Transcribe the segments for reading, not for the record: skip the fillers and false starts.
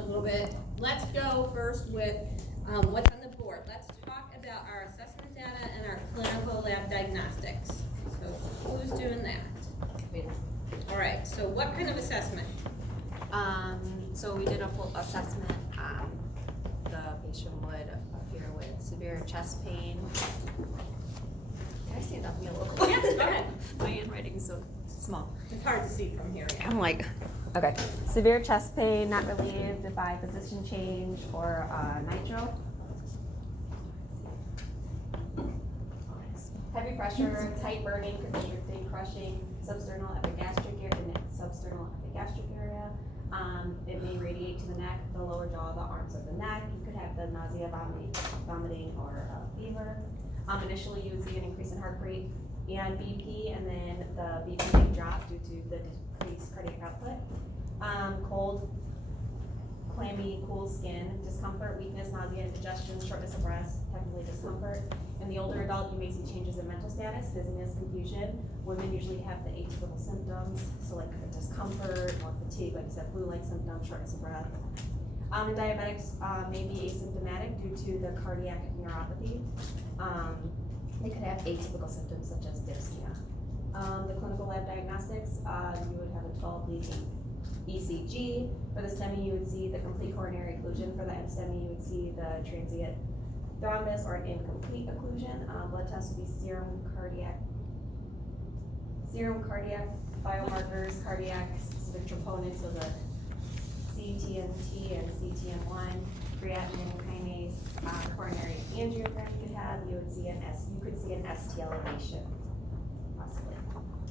a little bit. Let's go first with what's on the board. Let's talk about our assessment data and our clinical lab diagnostics. So who's doing that? All right, so what kind of assessment? So we did a full assessment. The patient would appear with severe chest pain. Can I stand up and get a little closer? Yeah, go ahead. My handwriting's so small. It's hard to see from here. Yeah. I'm like, okay. Severe chest pain, not relieved by position change or nitro. Heavy pressure, tight burning, constricting, crushing, substernal epigastric area, substernal epigastric area. It may radiate to the neck, the lower jaw, the arms of the neck. You could have the nausea, vomiting, or fever. Initially, you would see an increase in heart rate and BP, and then the BP may drop due to the decreased cardiac output. Cold, clammy, cool skin, discomfort, weakness, nausea, indigestion, shortness of breath, technically discomfort. In the older adult, you may see changes in mental status, dizziness, confusion. Women usually have the atypical symptoms, so like discomfort or fatigue, like I said, flu-like symptoms, shortness of breath. And diabetics may be asymptomatic due to the cardiac neuropathy. They could have atypical symptoms such as dyspnea. The clinical lab diagnostics, you would have a 12-lead ECG. For the STEMI, you would see the complete coronary occlusion. For the NSTEMI, you would see the transient thrombus or an incomplete occlusion. Blood tests would be serum cardiac biomarkers, cardiac specific troponin, so the CTNT and CTN1, creatinine kinase, coronary angiogram you would see you could see an ST elevation, possibly.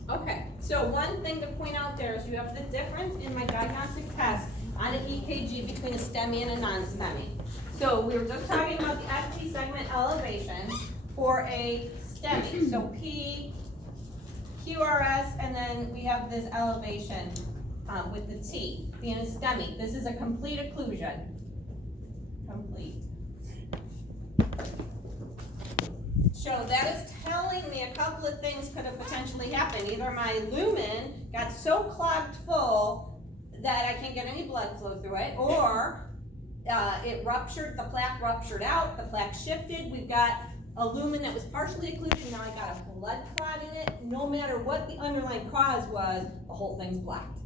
Okay, so one thing to point out there is you have the difference in my diagnostic test on an EKG between a STEMI and a non-STEMI. So we were just talking about the FT segment elevation for a STEMI. So P, QRS, and then we have this elevation with the T being a STEMI. This is a complete occlusion. Complete. So that is telling me a couple of things could have potentially happened. Either my lumen got so clogged full that I can't get any blood flow through it, or it ruptured, the plaque ruptured out, the plaque shifted. We've got a lumen that was partially occluded, now I got a blood clot in it. No matter what the underlying cause was, the whole thing's blocked.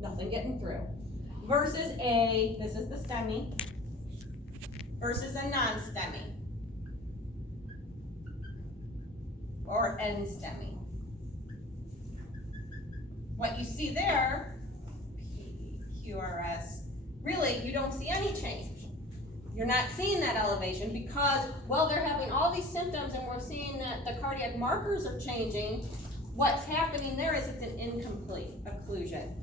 Nothing getting through. Versus this is the STEMI, versus a non-STEMI. Or NSTEMI. What you see there, PQRS, really you don't see any change. You're not seeing that elevation because, well, they're having all these symptoms and we're seeing that the cardiac markers are changing. What's happening there is it's an incomplete occlusion.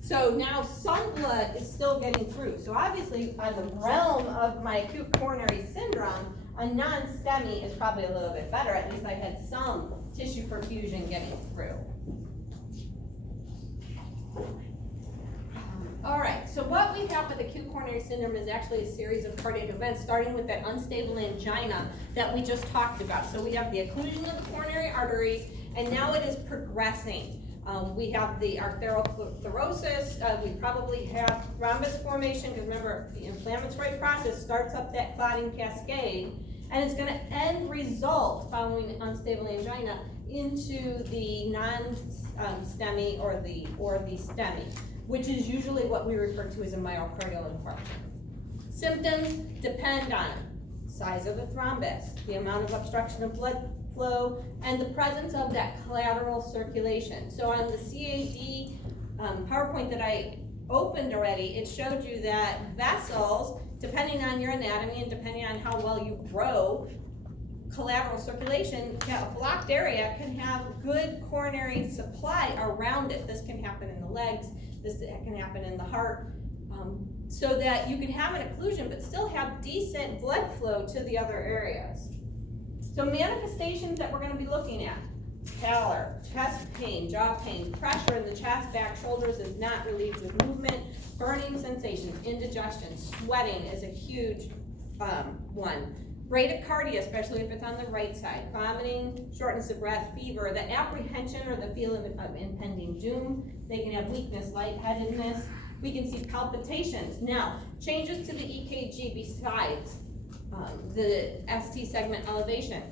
So now some blood is still getting through. So obviously, by the realm of my acute coronary syndrome, a non-STEMI is probably a little bit better. At least I had some tissue perfusion getting through. All right, so what we have with acute coronary syndrome is actually a series of cardiac events, starting with that unstable angina that we just talked about. So we have the occlusion of the coronary arteries, and now it is progressing. We have the arteriosclerosis, we probably have thrombus formation, because remember, the inflammatory process starts up that clotting cascade, and it's going to end result following unstable angina into the non-STEMI or the STEMI, which is usually what we refer to as a myocardial infarction. Symptoms depend on size of the thrombus, the amount of obstruction of blood flow, and the presence of that collateral circulation. So on the CAD PowerPoint that I opened already, it showed you that vessels, depending on your anatomy and depending on how well you grow, collateral circulation, a blocked area can have good coronary supply around it. This can happen in the legs, this can happen in the heart, so that you can have an occlusion but still have decent blood flow to the other areas. So manifestations that we're going to be looking at: pallor, chest pain, jaw pain, pressure in the chest, back, shoulders is not relieved with movement, burning sensations, indigestion, sweating is a huge one. Bradycardia, especially if it's on the right side, vomiting, shortness of breath, fever, the apprehension or the feeling of impending doom. They can have weakness, lightheadedness, We can see palpitations. Now, changes to the EKG besides the ST segment elevation.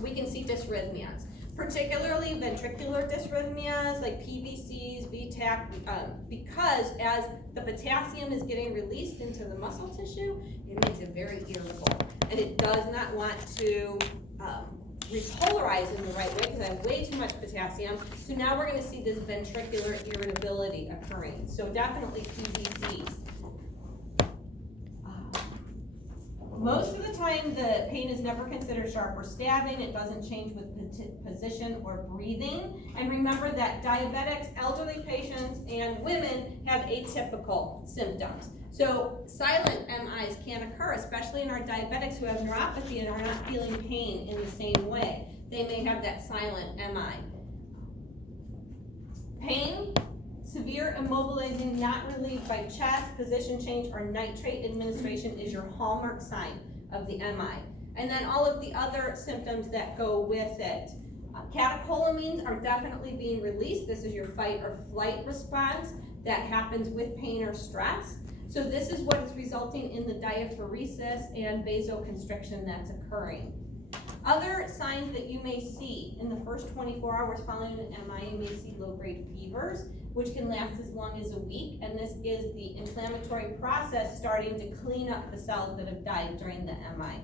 We can see dysrhythmias, particularly ventricular dysrhythmias like PVCs, VTAC, because as the potassium is getting released into the muscle tissue, it makes it very irritable. And it does not want to repolarize in the right way because I have way too much potassium. So now we're going to see this ventricular irritability occurring. So definitely PVCs. Most of the time, the pain is never considered sharp or stabbing. It doesn't change with position or breathing. And remember that diabetics, elderly patients, and women have atypical symptoms. So silent MIs can occur, especially in our diabetics who have neuropathy and are not feeling pain in the same way. They may have that silent MI. Pain, severe immobilizing, not relieved by chest, position change, or nitrate administration is your hallmark sign of the MI. And then all of the other symptoms that go with it. Catecholamines are definitely being released. This is your fight or flight response that happens with pain or stress. So this is what is resulting in the diaphoresis and vasoconstriction that's occurring. Other signs that you may see in the first 24 hours following an MI, you may see low-grade fevers, which can last as long as a week, and this is the inflammatory process starting to clean up the cells that have died during the MI.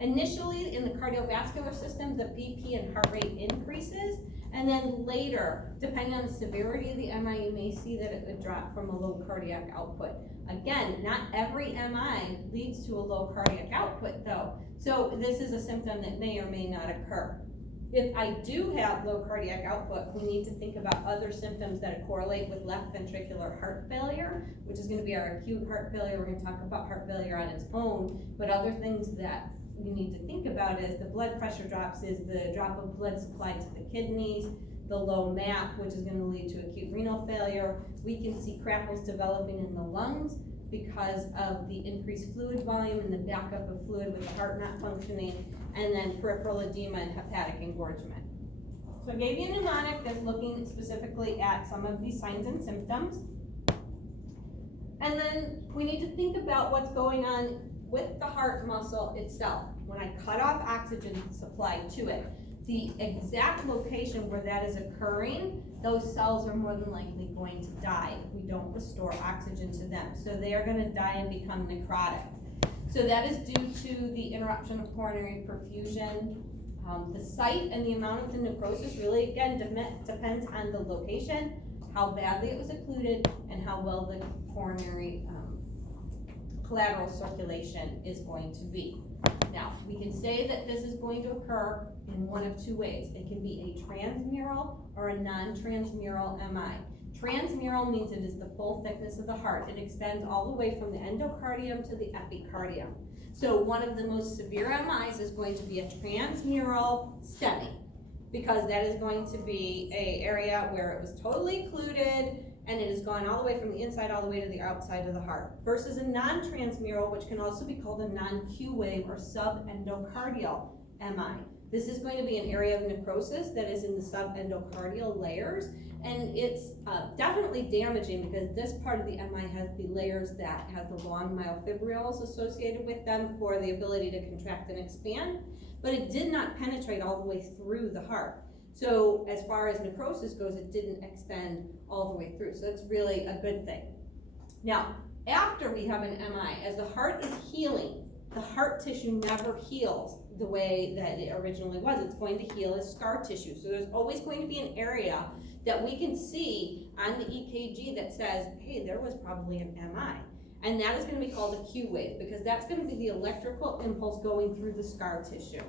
Initially, in the cardiovascular system, the BP and heart rate increases, and then later, depending on the severity of the MI, you may see that it would drop from a low cardiac output. Again, not every MI leads to a low cardiac output though, so this is a symptom that may or may not occur. If I do have low cardiac output, we need to think about other symptoms that correlate with left ventricular heart failure, which is going to be our acute heart failure. We're going to talk about heart failure on its own, but other things that we need to think about is the blood pressure drops, is the drop of blood supply to the kidneys, the low MAP, which is going to lead to acute renal failure. We can see crackles developing in the lungs because of the increased fluid volume and the backup of fluid with the heart not functioning, and then peripheral edema and hepatic engorgement. So I gave you a mnemonic that's looking specifically at some of these signs and symptoms. And then we need to think about what's going on with the heart muscle itself. When I cut off oxygen supply to it, the exact location where that is occurring, those cells are more than likely going to die if we don't restore oxygen to them. So they are going to die and become necrotic. So that is due to the interruption of coronary perfusion. The site and the amount of the necrosis really, again, depends on the location, how badly it was occluded, and how well the coronary collateral circulation is going to be. Now, we can say that this is going to occur in one of two ways. It can be a transmural or a non-transmural MI. Transmural means it is the full thickness of the heart. It extends all the way from the endocardium to the epicardium. So one of the most severe MIs is going to be a transmural STEMI, because that is going to be an area where it was totally occluded and it has gone all the way from the inside all the way to the outside of the heart, versus a non-transmural, which can also be called a non-Q wave or subendocardial MI. This is going to be an area of necrosis that is in the subendocardial layers, and it's definitely damaging because this part of the MI has the layers that have the long myofibrils associated with them for the ability to contract and expand, but it did not penetrate all the way through the heart. So as far as necrosis goes, it didn't extend all the way through. So that's really a good thing. Now, after we have an MI, as the heart is healing, the heart tissue never heals the way that it originally was. It's going to heal as scar tissue. So there's always going to be an area that we can see on the EKG that says, hey, there was probably an MI. And that is going to be called a Q wave, because that's going to be the electrical impulse going through the scar tissue.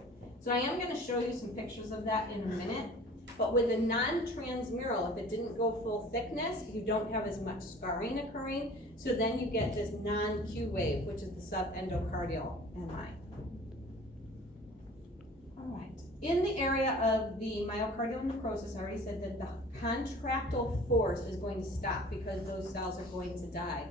So I am going to show you some pictures of that in a minute. But with a non-transmural, if it didn't go full thickness, you don't have as much scarring occurring. So then you get this non-Q wave, which is the subendocardial MI. All right. In the area of the myocardial necrosis, I already said that the contractile force is going to stop because those cells are going to die.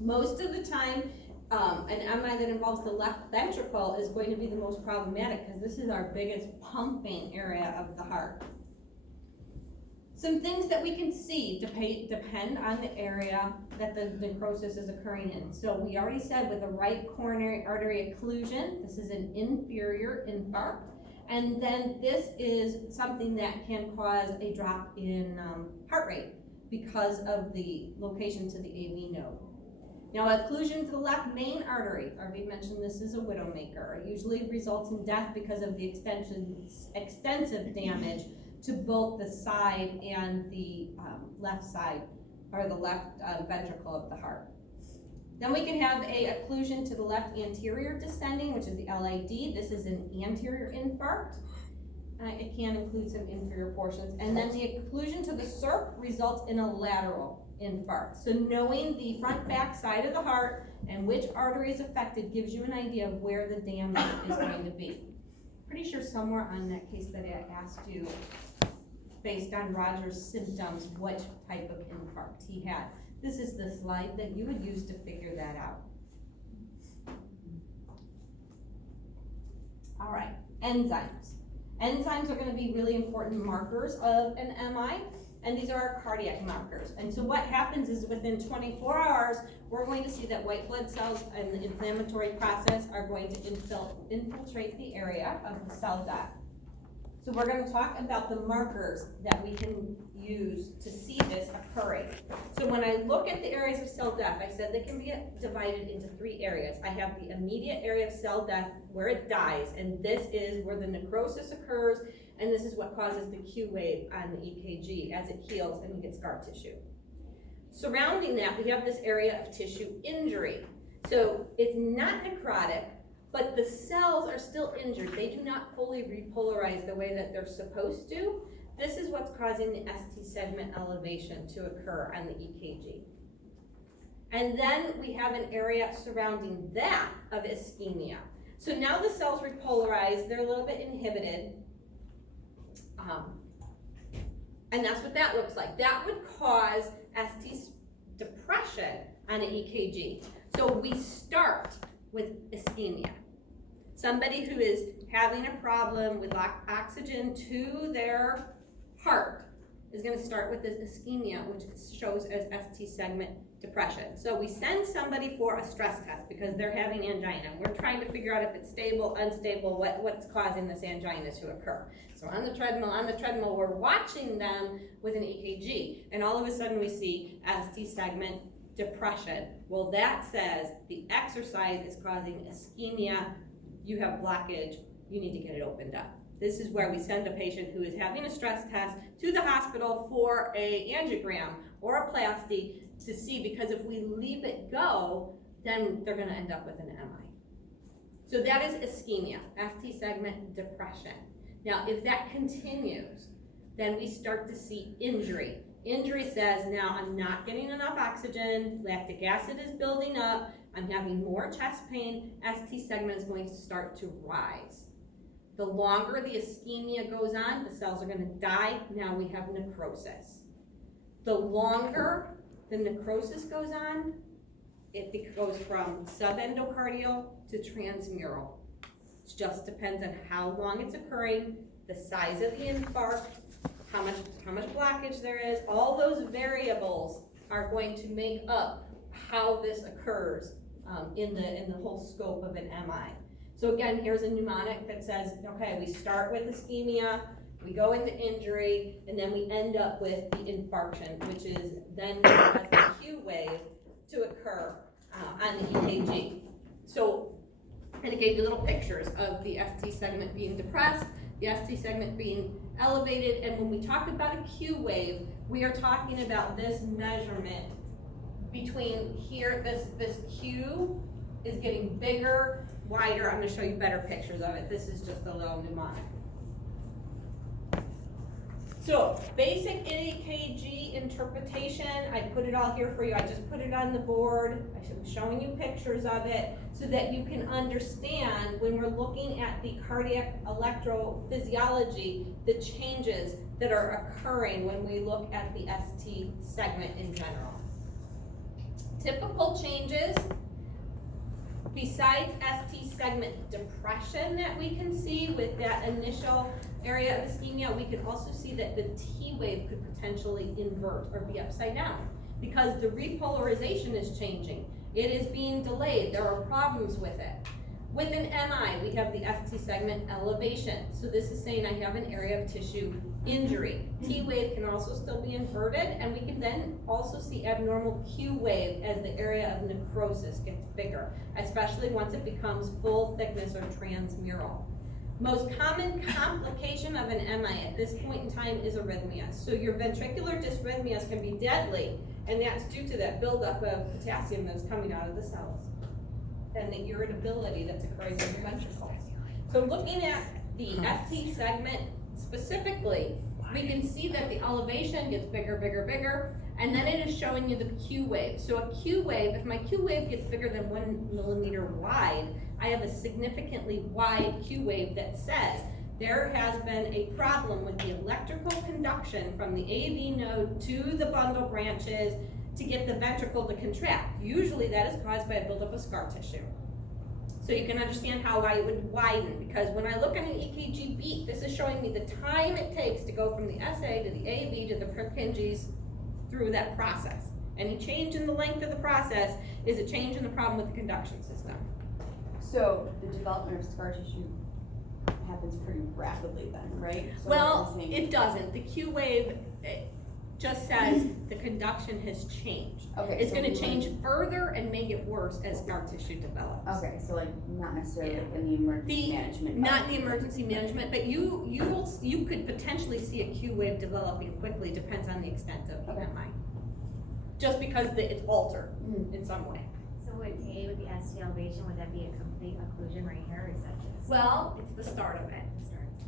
Most of the time, an MI that involves the left ventricle is going to be the most problematic because this is our biggest pumping area of the heart. Some things that we can see depend on the area that the necrosis is occurring in. So we already said with a right coronary artery occlusion, this is an inferior infarct. And then this is something that can cause a drop in heart rate because of the location to the AV node. Now, occlusion to the left main artery, Arvind mentioned this is a widowmaker. It usually results in death because of the extensive damage to both the side and the left side, or the left ventricle of the heart. Then we can have a occlusion to the left anterior descending, which is the LAD. This is an anterior infarct. It can include some inferior portions. And then the occlusion to the SERP results in a lateral infarct. So knowing the front back side of the heart and which artery is affected gives you an idea of where the damage is going to be. Pretty sure somewhere on that case that I asked you, based on Roger's symptoms, what type of infarct he had. This is the slide that you would use to figure that out. All right, enzymes. Enzymes are going to be really important markers of an MI, and these are our cardiac markers. And so what happens is within 24 hours, we're going to see that white blood cells and the inflammatory process are going to infiltrate the area of the cell death. So we're going to talk about the markers that we can use to see this occurring. So when I look at the areas of cell death, I said they can be divided into 3 areas. I have the immediate area of cell death where it dies, and this is where the necrosis occurs, and this is what causes the Q wave on the EKG as it heals and we get scar tissue. Surrounding that, we have this area of tissue injury. So it's not necrotic, but the cells are still injured. They do not fully repolarize the way that they're supposed to. This is what's causing the ST segment elevation to occur on the EKG. And then we have an area surrounding that of ischemia. So now the cells repolarize, they're a little bit inhibited. And that's what that looks like. That would cause ST depression on an EKG. So we start with ischemia. Somebody who is having a problem with oxygen to their heart is going to start with this ischemia, which shows as ST segment depression. So we send somebody for a stress test because they're having angina. We're trying to figure out if it's stable, unstable, what's causing this angina to occur. So on the treadmill, we're watching them with an EKG, and all of a sudden we see ST segment depression. Well, that says the exercise is causing ischemia. You have blockage, you need to get it opened up. This is where we send a patient who is having a stress test to the hospital for a angiogram or a plasty to see, because if we leave it go, then they're going to end up with an MI. So that is ischemia, ST segment depression. Now, if that continues, then we start to see injury. Injury says, now I'm not getting enough oxygen, lactic acid is building up, I'm having more chest pain, ST segment is going to start to rise. The longer the ischemia goes on, the cells are going to die. Now we have necrosis. The longer the necrosis goes on, it goes from subendocardial to transmural. It just depends on how long it's occurring, the size of the infarct, how much blockage there is. All those variables are going to make up how this occurs in the whole scope of an MI. So again, here's a mnemonic that says, okay, we start with ischemia, we go into injury, and then we end up with the infarction, which is then has the Q wave to occur on the EKG. So, and it gave you little pictures of the ST segment being depressed, the ST segment being elevated, and when we talk about a Q wave, we are talking about this measurement between here, this Q is getting bigger, wider. I'm going to show you better pictures of it. This is just a little mnemonic. So, basic EKG interpretation, I put it all here for you. I just put it on the board. I'm showing you pictures of it so that you can understand when we're looking at the cardiac electrophysiology, the changes that are occurring when we look at the ST segment in general. Typical changes Besides ST segment depression that we can see with that initial area of ischemia, we can also see that the T wave could potentially invert or be upside down because the repolarization is changing. It is being delayed. There are problems with it. With an MI, we have the ST segment elevation. So this is saying I have an area of tissue injury. T wave can also still be inverted, and we can then also see abnormal Q wave as the area of necrosis gets bigger, especially once it becomes full thickness or transmural. Most common complication of an MI at this point in time is arrhythmias. So your ventricular dysrhythmias can be deadly, and that's due to that buildup of potassium that's coming out of the cells and the irritability that's occurring in the ventricles. So looking at the ST segment specifically, we can see that the elevation gets bigger, bigger, bigger, and then it is showing you the Q wave. So a Q wave, if my Q wave gets bigger than 1 millimeter wide, I have a significantly wide Q wave that says there has been a problem with the electrical conduction from the AV node to the bundle branches to get the ventricle to contract. Usually that is caused by a buildup of scar tissue. So you can understand how it would widen, because when I look at an EKG beat, this is showing me the time it takes to go from the SA to the AV to the Purkinje's through that process. Any change in the length of the process is a change in the problem with the conduction system. So the development of scar tissue happens pretty rapidly then, right? So Well, it doesn't. The Q wave just says the conduction has changed. Okay. It's so gonna we change further and make it worse as scar tissue develops. Okay, so like not necessarily Yeah. like in the emergency management. Not the emergency management, but you could potentially see a Q wave developing quickly, depends on the extent of the Okay. MI. Just because it's altered Mhm. in some way. So would A with the ST elevation, would that be a complete occlusion right here, or is that just? Well, it's the start of it.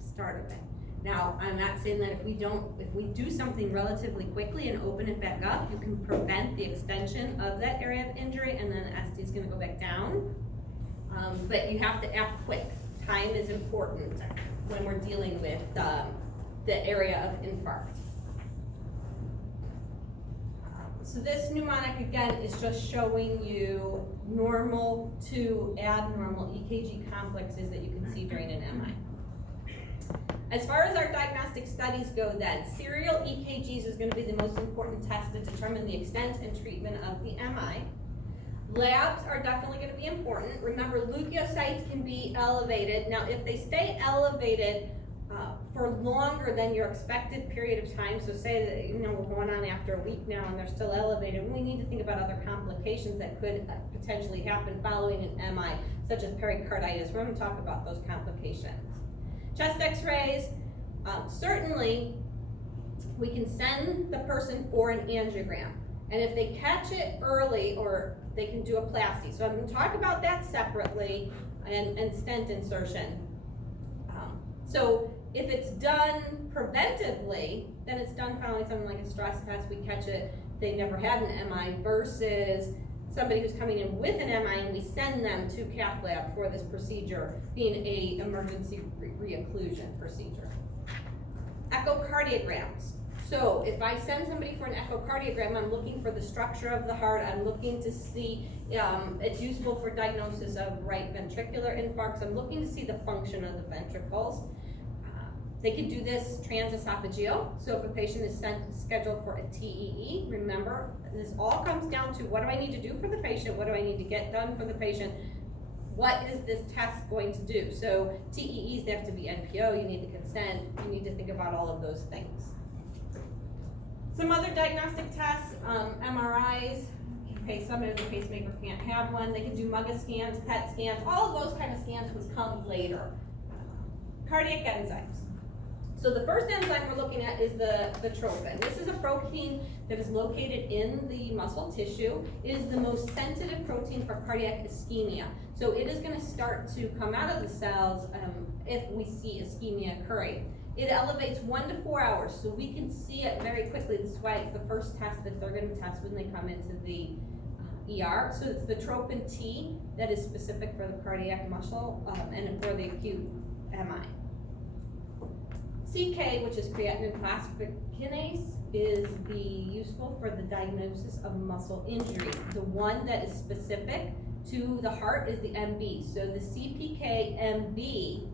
Start of it. Now, I'm not saying that if we do something relatively quickly and open it back up, you can prevent the extension of that area of injury, and then the ST is gonna go back down. But you have to act quick. Time is important when we're dealing with the area of infarct. So this mnemonic, again, is just showing you normal to abnormal EKG complexes that you can see during an MI. As far as our diagnostic studies go then, serial EKGs is going to be the most important test to determine the extent and treatment of the MI. Labs are definitely going to be important. Remember, leukocytes can be elevated. Now, if they stay elevated for longer than your expected period of time, so say that we're going on after a week now and they're still elevated, we need to think about other complications that could potentially happen following an MI, such as pericarditis. We're going to talk about those complications. Chest x-rays, certainly we can send the person for an angiogram. And if they catch it early, or they can do a plasty. So I'm going to talk about that separately, and stent insertion. So if it's done preventively, then it's done following something like a stress test. We catch it, they never had an MI, versus somebody who's coming in with an MI and we send them to cath lab for this procedure, being a emergency re-occlusion procedure. Echocardiograms. So if I send somebody for an echocardiogram, I'm looking for the structure of the heart. I'm looking to see, it's useful for diagnosis of right ventricular infarcts. I'm looking to see the function of the ventricles. They can do this transesophageal. So if a patient is scheduled for a TEE, remember, this all comes down to what do I need to do for the patient? What do I need to get done for the patient? What is this test going to do? So TEEs, they have to be NPO, you need to consent, you need to think about all of those things. Some other diagnostic tests, MRIs, okay, somebody with a pacemaker can't have one. They can do MUGA scans, PET scans, all of those kind of scans would come later. Cardiac enzymes. So the first enzyme we're looking at is the trophin. This is a protein that is located in the muscle tissue. It is the most sensitive protein for cardiac ischemia. So it is going to start to come out of the cells if we see ischemia occurring. It elevates 1 to 4 hours, so we can see it very quickly. This is why it's the first test that they're going to test when they come into the ER. So it's the trophin T that is specific for the cardiac muscle and for the acute MI. CK, which is creatinine phosphokinase, is useful for the diagnosis of muscle injury. The one that is specific to the heart is the MB. So the CPK MB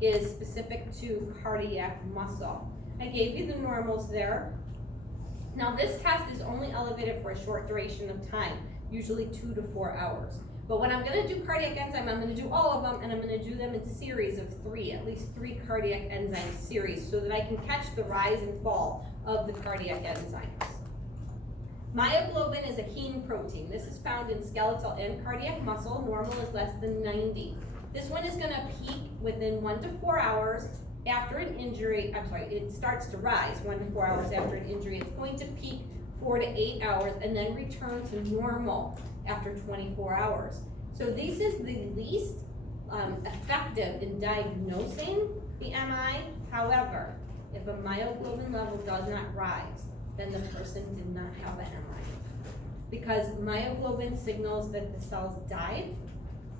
is specific to cardiac muscle. I gave you the normals there. Now this test is only elevated for a short duration of time, usually 2 to 4 hours. But when I'm gonna do cardiac enzyme, I'm gonna do all of them, and I'm gonna do them in series of 3, at least 3 cardiac enzyme series, so that I can catch the rise and fall of the cardiac enzymes. Myoglobin is a heme protein. This is found in skeletal and cardiac muscle. Normal is less than 90. This one is gonna peak within 1 to 4 hours after an injury. It starts to rise 1 to 4 hours after an injury. It's going to peak 4 to 8 hours and then return to normal after 24 hours. So this is the least effective in diagnosing the MI. However, if a myoglobin level does not rise, then the person did not have an MI. Because myoglobin signals that the cells died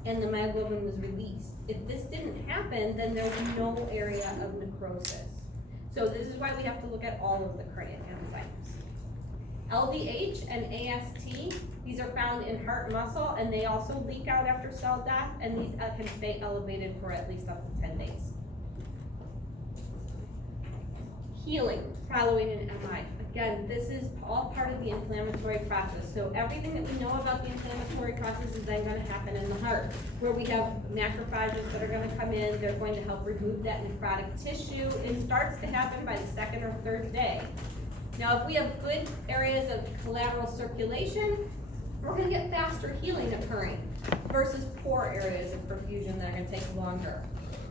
and the myoglobin was released. If this didn't happen, then there's no area of necrosis. So this is why we have to look at all of the cardiac enzymes. LDH and AST, these are found in heart muscle, and they also leak out after cell death, and these can stay elevated for at least up to 10 days. Healing following an MI. Again, this is all part of the inflammatory process. So everything that we know about the inflammatory process is then gonna happen in the heart, where we have macrophages that are gonna come in, they're going to help remove that necrotic tissue. It starts to happen by the 2nd or 3rd day. Now, if we have good areas of collateral circulation, we're gonna get faster healing occurring versus poor areas of perfusion that are gonna take longer.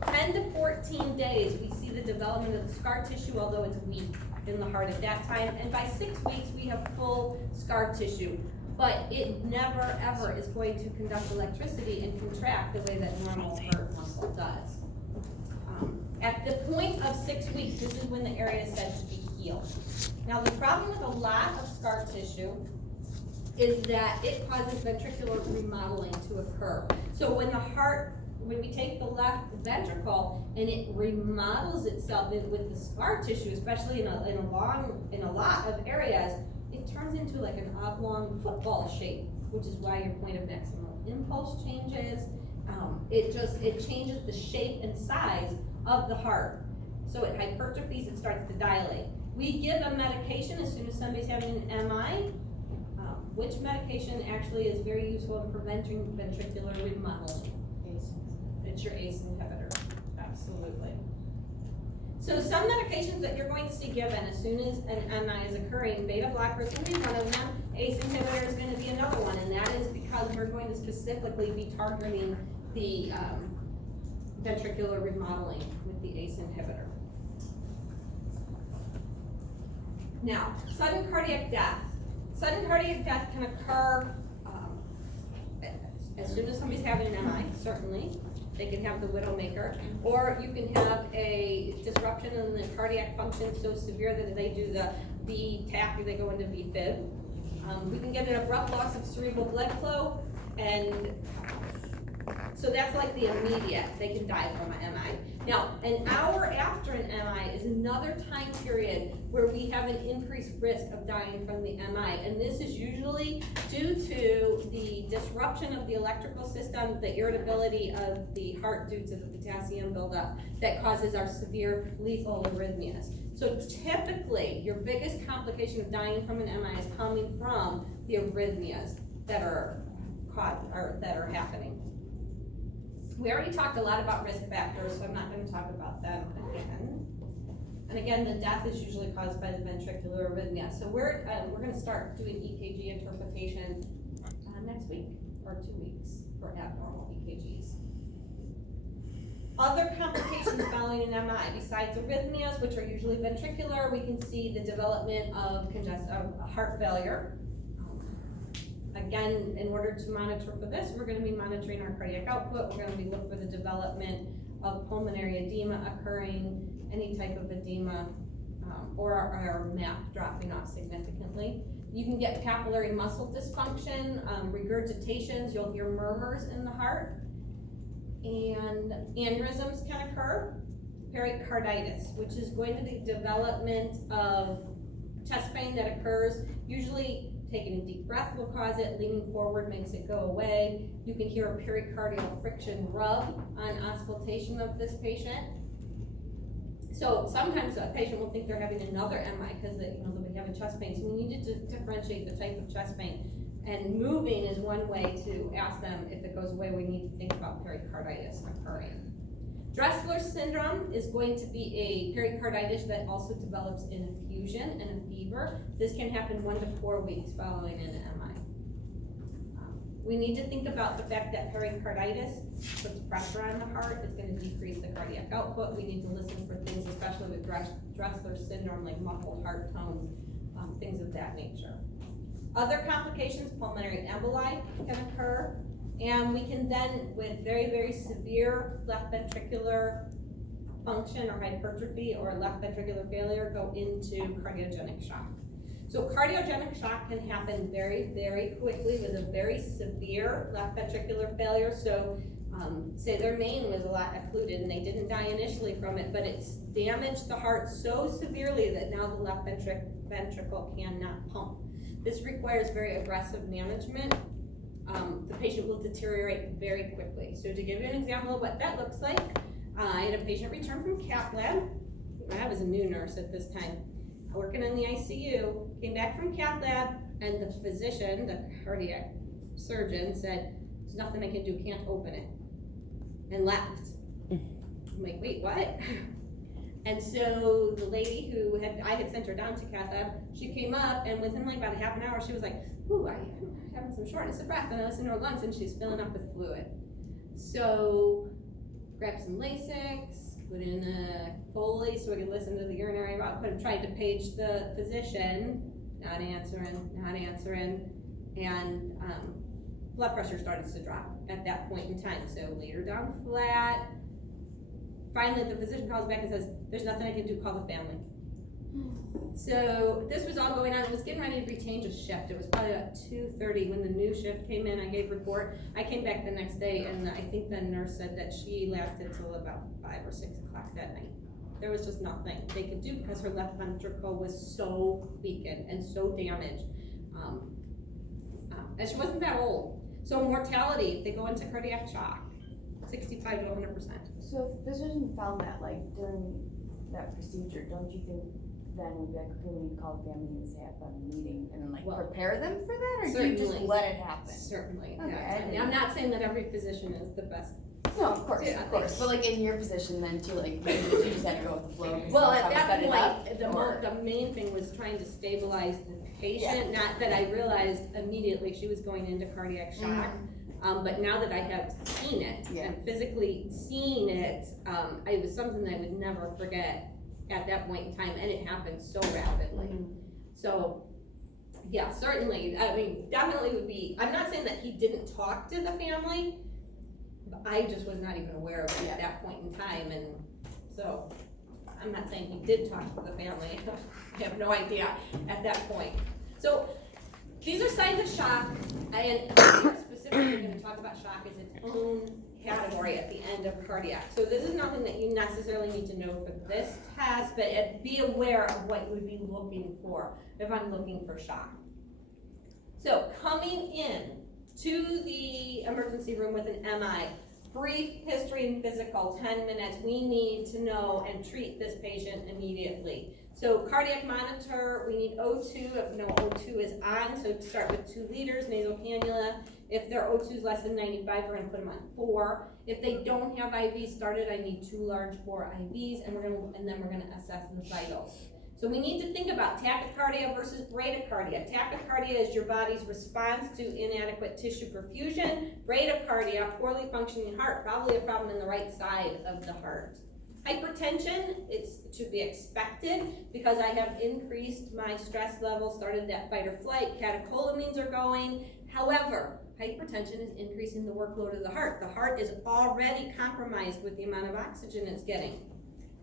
10 to 14 days, we see the development of the scar tissue, although it's weak in the heart at that time. And by 6 weeks, we have full scar tissue. But it never, ever is going to conduct electricity and contract the way that normal heart muscle does. At the point of 6 weeks, this is when the area is said to be healed. Now, the problem with a lot of scar tissue is that it causes ventricular remodeling to occur. So when we take the left ventricle and it remodels itself with the scar tissue, especially in a lot of areas, it turns into like an oblong football shape, which is why your point of maximal impulse changes. It changes the shape and size of the heart. So it hypertrophies, it starts to dilate. We give a medication as soon as somebody's having an MI, which medication actually is very useful in preventing ventricular remodeling. It's your ACE inhibitor, absolutely. So some medications that you're going to see given as soon as an MI is occurring, beta blocker is going to be one of them, ACE inhibitor is going to be another one, and that is because we're going to specifically be targeting the ventricular remodeling with the ACE inhibitor. Now, sudden cardiac death. Sudden cardiac death can occur as soon as somebody's having an MI, certainly. They can have the widowmaker, or you can have a disruption in the cardiac function so severe that they do the V-tach, they go into V-fib. We can get an abrupt loss of cerebral blood flow, and so that's like the immediate, they can die from an MI. Now, an hour after an MI is another time period where we have an increased risk of dying from the MI, and this is usually due to the disruption of the electrical system, the irritability of the heart due to the potassium buildup that causes our severe lethal arrhythmias. So typically, your biggest complication of dying from an MI is coming from the arrhythmias that are happening. We already talked a lot about risk factors, so I'm not going to talk about them again. And again, the death is usually caused by the ventricular arrhythmia. So we're going to start doing EKG interpretation next week or 2 weeks for abnormal EKGs. Other complications following an MI, besides arrhythmias, which are usually ventricular, we can see the development of heart failure. Again, in order to monitor for this, we're going to be monitoring our cardiac output. We're going to be looking for the development of pulmonary edema occurring, any type of edema, or our MAP dropping off significantly. You can get papillary muscle dysfunction, regurgitations, you'll hear murmurs in the heart, and aneurysms can occur. Pericarditis, which is going to be development of chest pain that occurs usually taking a deep breath will cause it, leaning forward makes it go away. You can hear a pericardial friction rub on auscultation of this patient. So sometimes a patient will think they're having another MI because they'll be having chest pain. So we need to differentiate the type of chest pain. And moving is one way to ask them if it goes away. We need to think about pericarditis occurring. Dressler syndrome is going to be a pericarditis that also develops in effusion and a fever. This can happen 1 to 4 weeks following an MI. We need to think about the fact that pericarditis puts pressure on the heart. It's going to decrease the cardiac output. We need to listen for things, especially with Dressler syndrome, like muffled heart tone, things of that nature. Other complications, pulmonary emboli can occur. And we can then, with very, very severe left ventricular function or hypertrophy or left ventricular failure, go into cardiogenic shock. So cardiogenic shock can happen very, very quickly with a very severe left ventricular failure. So say their main was a lot occluded and they didn't die initially from it, but it's damaged the heart so severely that now the left ventricle cannot pump. This requires very aggressive management. The patient will deteriorate very quickly. So to give you an example of what that looks like, I had a patient return from cath lab. I was a new nurse at this time, working in the ICU, came back from cath lab, and the physician, the cardiac surgeon, said, "There's nothing I can do, can't open it," and left. I'm like, wait, what? And so the lady I had sent her down to cath lab, she came up, and within like about a half an hour, she was like, "Ooh, I'm having some shortness of breath," and I listened to her lungs, and she's filling up with fluid. So grabbed some Lasix, put in a Foley so we could listen to the urinary output, tried to page the physician, not answering, and blood pressure started to drop at that point in time. So laid her down flat. Finally, the physician calls back and says, "There's nothing I can do, call the family." So this was all going on. It was getting ready to be changed a shift. It was probably about 2:30 when the new shift came in. I gave report. I came back the next day, and I think the nurse said that she lasted till about 5 or 6 o'clock that night. There was just nothing they could do because her left ventricle was so weakened and so damaged. And she wasn't that old. So mortality, if they go into cardiac shock, 65 to 100%. So if physician found that, like, during that procedure, don't you think then we'd be like, okay, we need to call the family and say, have a meeting and then like Well, prepare them for that, or do you just certainly. let it happen? Certainly. Okay, Yeah. I didn't I'm not saying that every physician is the best. No, of course, Yeah, of course. But like in your position then too, like you just had to go with the flow. 'Cause Well, that's at how that we set point, it up, the main thing was trying to stabilize the patient, not that I realized immediately she was going into cardiac shock. But now that I have seen it and physically seen it, it was something that I would never forget at that point in time, and it happened so rapidly. So, yeah, certainly, I mean, definitely would be, I'm not saying that he didn't talk to the family, but I just was not even aware of it at that point in time, and so, I'm not saying he did talk to the family, I have no idea at that point. So, these are signs of shock, and we're specifically going to talk about shock as its own category at the end of cardiac. So this is nothing that you necessarily need to know for this test, but be aware of what you would be looking for if I'm looking for shock. So coming in to the emergency room with an MI, brief history and physical, 10 minutes, we need to know and treat this patient immediately. So cardiac monitor, we need O2, if no O2 is on, so start with 2 liters, nasal cannula. If their O2 is less than 95, we're gonna put them on 4. If they don't have IVs started, I need 2 large bore IVs, and then we're gonna assess the vitals. So we need to think about tachycardia versus bradycardia. Tachycardia is your body's response to inadequate tissue perfusion. Bradycardia, poorly functioning heart, probably a problem in the right side of the heart. Hypertension is to be expected because I have increased my stress level, started that fight or flight, catecholamines are going. However, hypertension is increasing the workload of the heart. The heart is already compromised with the amount of oxygen it's getting.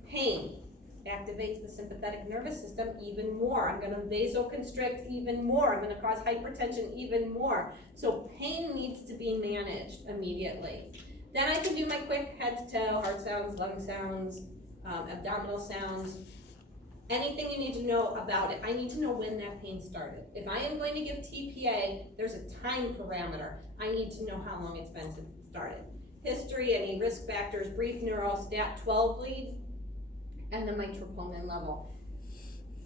Pain activates the sympathetic nervous system even more. I'm going to vasoconstrict even more. I'm going to cause hypertension even more. So pain needs to be managed immediately. Then I can do my quick head to toe, heart sounds, lung sounds, abdominal sounds. Anything you need to know about it, I need to know when that pain started. If I am going to give TPA, there's a time parameter. I need to know how long it's been since it started. History, any risk factors, brief neuro, stat 12 lead, and the mitroponin level.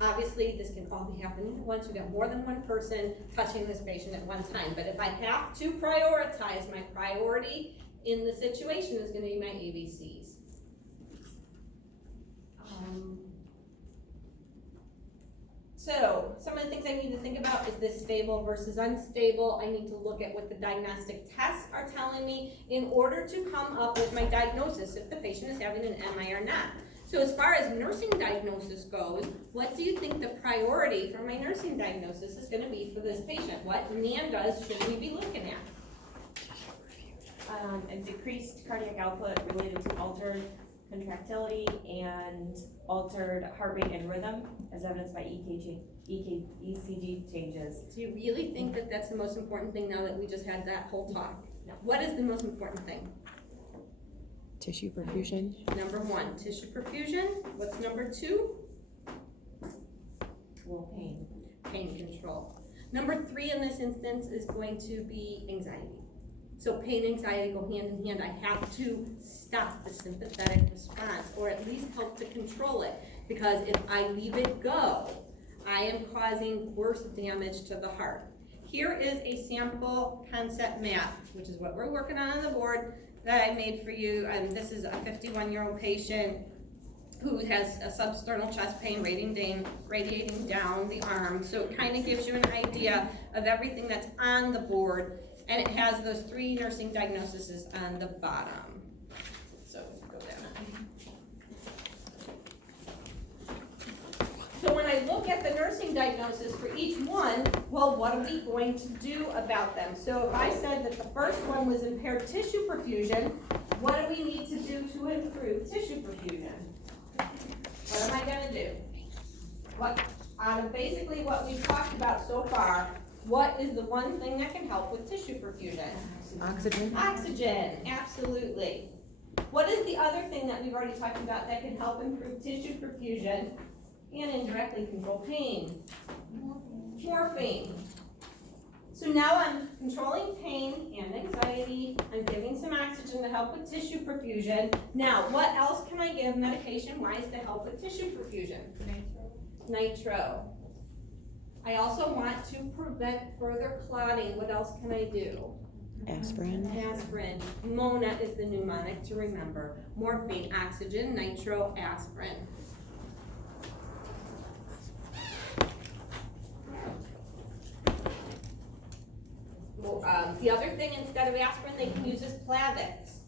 Obviously, this can all be happening at once. We've got more than one person touching this patient at one time. But if I have to prioritize, my priority in the situation is gonna be my ABCs. So, some of the things I need to think about is this stable versus unstable. I need to look at what the diagnostic tests are telling me in order to come up with my diagnosis if the patient is having an MI or not. So as far as nursing diagnosis goes, what do you think the priority for my nursing diagnosis is gonna be for this patient? What NANDAs should we be looking at? A decreased cardiac output related to altered contractility and altered heart rate and rhythm, as evidenced by ECG changes. Do you really think that that's the most important thing now that we just had that whole talk? No. What is the most important thing? Tissue perfusion. Number one, tissue perfusion. What's number two? Well, pain. Pain control. Number three in this instance is going to be anxiety. So pain and anxiety go hand in hand. I have to stop the sympathetic response, or at least help to control it, because if I leave it go, I am causing worse damage to the heart. Here is a sample concept map, which is what we're working on the board that I made for you. This is a 51-year-old patient who has a substernal chest pain radiating down the arm. So it kind of gives you an idea of everything that's on the board, and it has those 3 nursing diagnoses on the bottom. So go down. So when I look at the nursing diagnosis for each one, well, what are we going to do about them? So if I said that the first one was impaired tissue perfusion, what do we need to do to improve tissue perfusion? What am I gonna do? What, out of basically what we've talked about so far, what is the one thing that can help with tissue perfusion? Oxygen. Oxygen, absolutely. What is the other thing that we've already talked about that can help improve tissue perfusion and indirectly control pain? Morphine. So now I'm controlling pain and anxiety. I'm giving some oxygen to help with tissue perfusion. Now, what else can I give medication-wise to help with tissue perfusion? Nitro. I also want to prevent further clotting. What else can I do? Aspirin. Aspirin. Mona is the mnemonic to remember. Morphine, oxygen, nitro, aspirin. Well, the other thing, instead of aspirin, they can use is Plavix.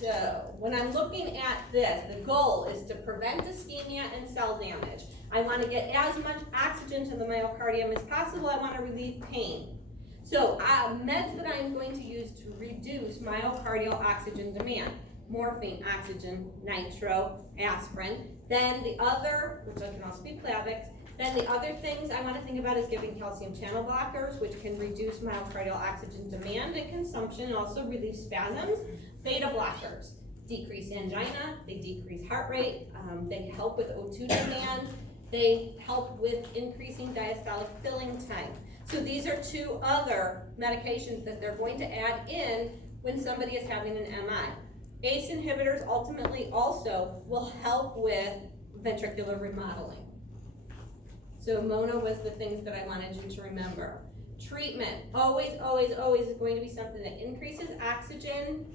So, when I'm looking at this, the goal is to prevent ischemia and cell damage. I want to get as much oxygen to the myocardium as possible. I want to relieve pain. So, meds that I'm going to use to reduce myocardial oxygen demand: morphine, oxygen, nitro, aspirin. Then the other, which can also be Plavix. Then the other things I want to think about is giving calcium channel blockers, which can reduce myocardial oxygen demand and consumption and also relieve spasms. Beta blockers decrease angina, they decrease heart rate, they help with O2 demand, they help with increasing diastolic filling time. So these are 2 other medications that they're going to add in when somebody is having an MI. ACE inhibitors ultimately also will help with ventricular remodeling. So Mona was the things that I wanted you to remember. Treatment, always, always, always is going to be something that increases oxygen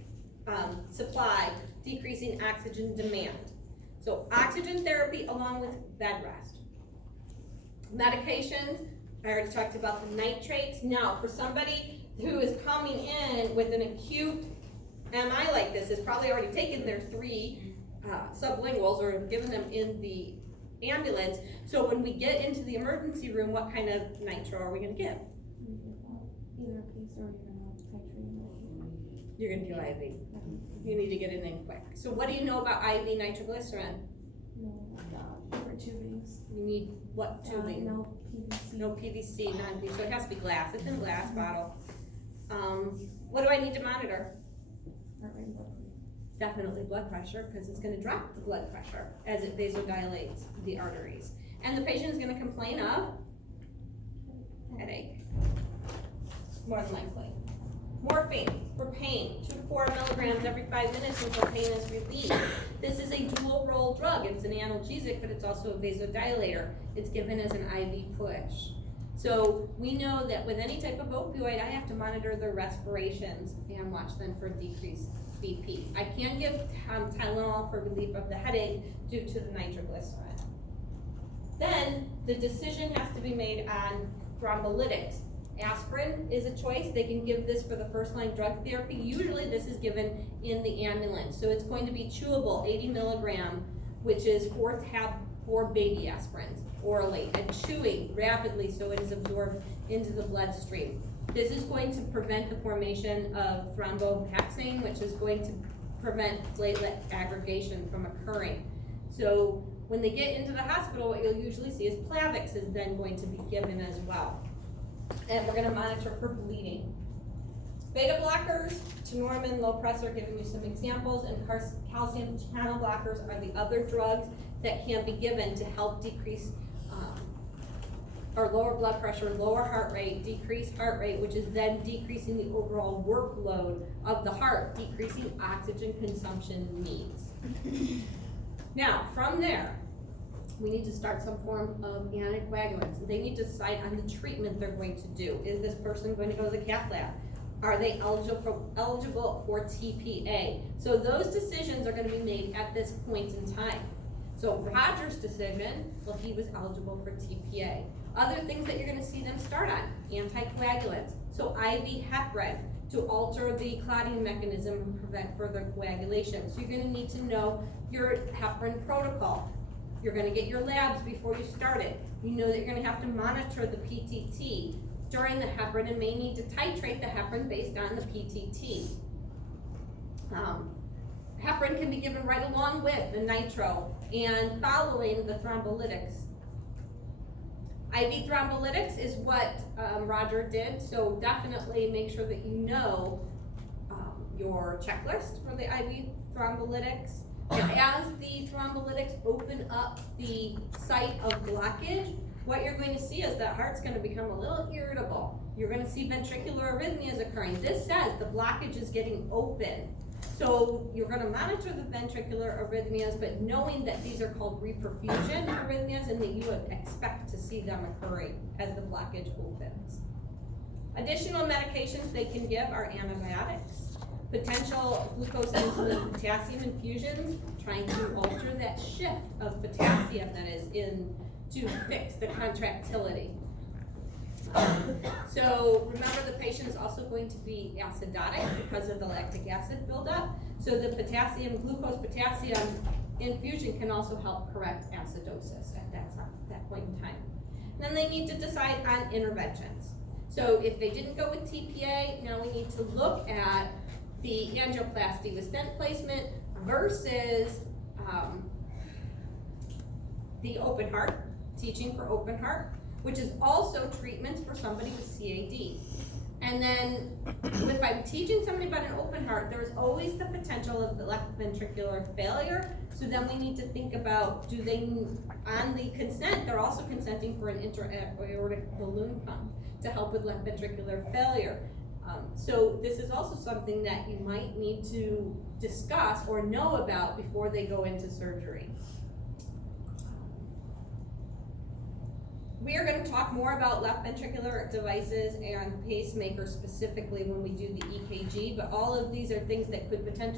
supply, decreasing oxygen demand. So oxygen therapy along with bed rest. Medications, I already talked about the nitrates. Now, for somebody who is coming in with an acute MI like this, has probably already taken their 3 sublinguals or given them in the ambulance. So when we get into the emergency room, what kind of nitro are we gonna give? Either a piece or You're gonna do IV. You need to get it in quick. So what do you know about IV nitroglycerin? different tubings. You need what tubing? No PVC. No PVC, non-PVC, so it has to be glass. It's in a glass bottle. What do I need to monitor? Heart rate and blood definitely blood pressure, because it's gonna drop the blood pressure as it vasodilates the arteries. And the patient is gonna complain of headache, more than likely. Morphine for pain, 2 to 4 milligrams every 5 minutes until pain is relieved. This is a dual role drug. It's an analgesic, but it's also a vasodilator. It's given as an IV push. So we know that with any type of opioid, I have to monitor their respirations and watch them for decreased BP. I can give Tylenol for relief of the headache due to the nitroglycerin. Then the decision has to be made on thrombolytics. Aspirin is a choice. They can give this for the first-line drug therapy. Usually this is given in the ambulance. So it's going to be chewable, 80 milligram, which is 4 baby aspirins orally, and chewing rapidly so it is absorbed into the bloodstream. This is going to prevent the formation of thrombopaxine, which is going to prevent platelet aggregation from occurring. So when they get into the hospital, what you'll usually see is Plavix is then going to be given as well. And we're gonna monitor for bleeding. Beta blockers, tenormin, low pressor, giving you some examples, and calcium channel blockers are the other drugs that can be given to help decrease or lower blood pressure, lower heart rate, decrease heart rate, which is then decreasing the overall workload of the heart, decreasing oxygen consumption needs. Now, from there, we need to start some form of anticoagulants. They need to decide on the treatment they're going to do. Is this person going to go to the cath lab? Are they eligible for TPA? So those decisions are gonna be made at this point in time. So Roger's decision, well, he was eligible for TPA. Other things that you're gonna see them start on, anticoagulants. So IV heparin to alter the clotting mechanism and prevent further coagulation. So you're gonna need to know your heparin protocol. You're gonna get your labs before you start it. You know that you're gonna have to monitor the PTT during the heparin and may need to titrate the heparin based on the PTT. Heparin can be given right along with the nitro and following the thrombolytics. IV thrombolytics is what Roger did, so definitely make sure that you know your checklist for the IV thrombolytics. And as the thrombolytics open up the site of blockage, what you're going to see is that heart's going to become a little irritable. You're going to see ventricular arrhythmias occurring. This says the blockage is getting open. So you're going to monitor the ventricular arrhythmias, but knowing that these are called reperfusion arrhythmias and that you would expect to see them occurring as the blockage opens. Additional medications they can give are antibiotics, potential glucose, insulin, potassium infusions, trying to alter that shift of potassium that is in to fix the contractility. So remember, the patient is also going to be acidotic because of the lactic acid buildup. So the glucose potassium infusion can also help correct acidosis at that point in time. And then they need to decide on interventions. So if they didn't go with TPA, now we need to look at the angioplasty with stent placement versus the open heart, teaching for open heart, which is also treatments for somebody with CAD. And then if I'm teaching somebody about an open heart, there's always the potential of the left ventricular failure. So then we need to think about, do they, on the consent, they're also consenting for an intra-aortic balloon pump to help with left ventricular failure. So this is also something that you might need to discuss or know about before they go into surgery. We are going to talk more about left ventricular devices and pacemakers specifically when we do the EKG, but all of these are things that could potentially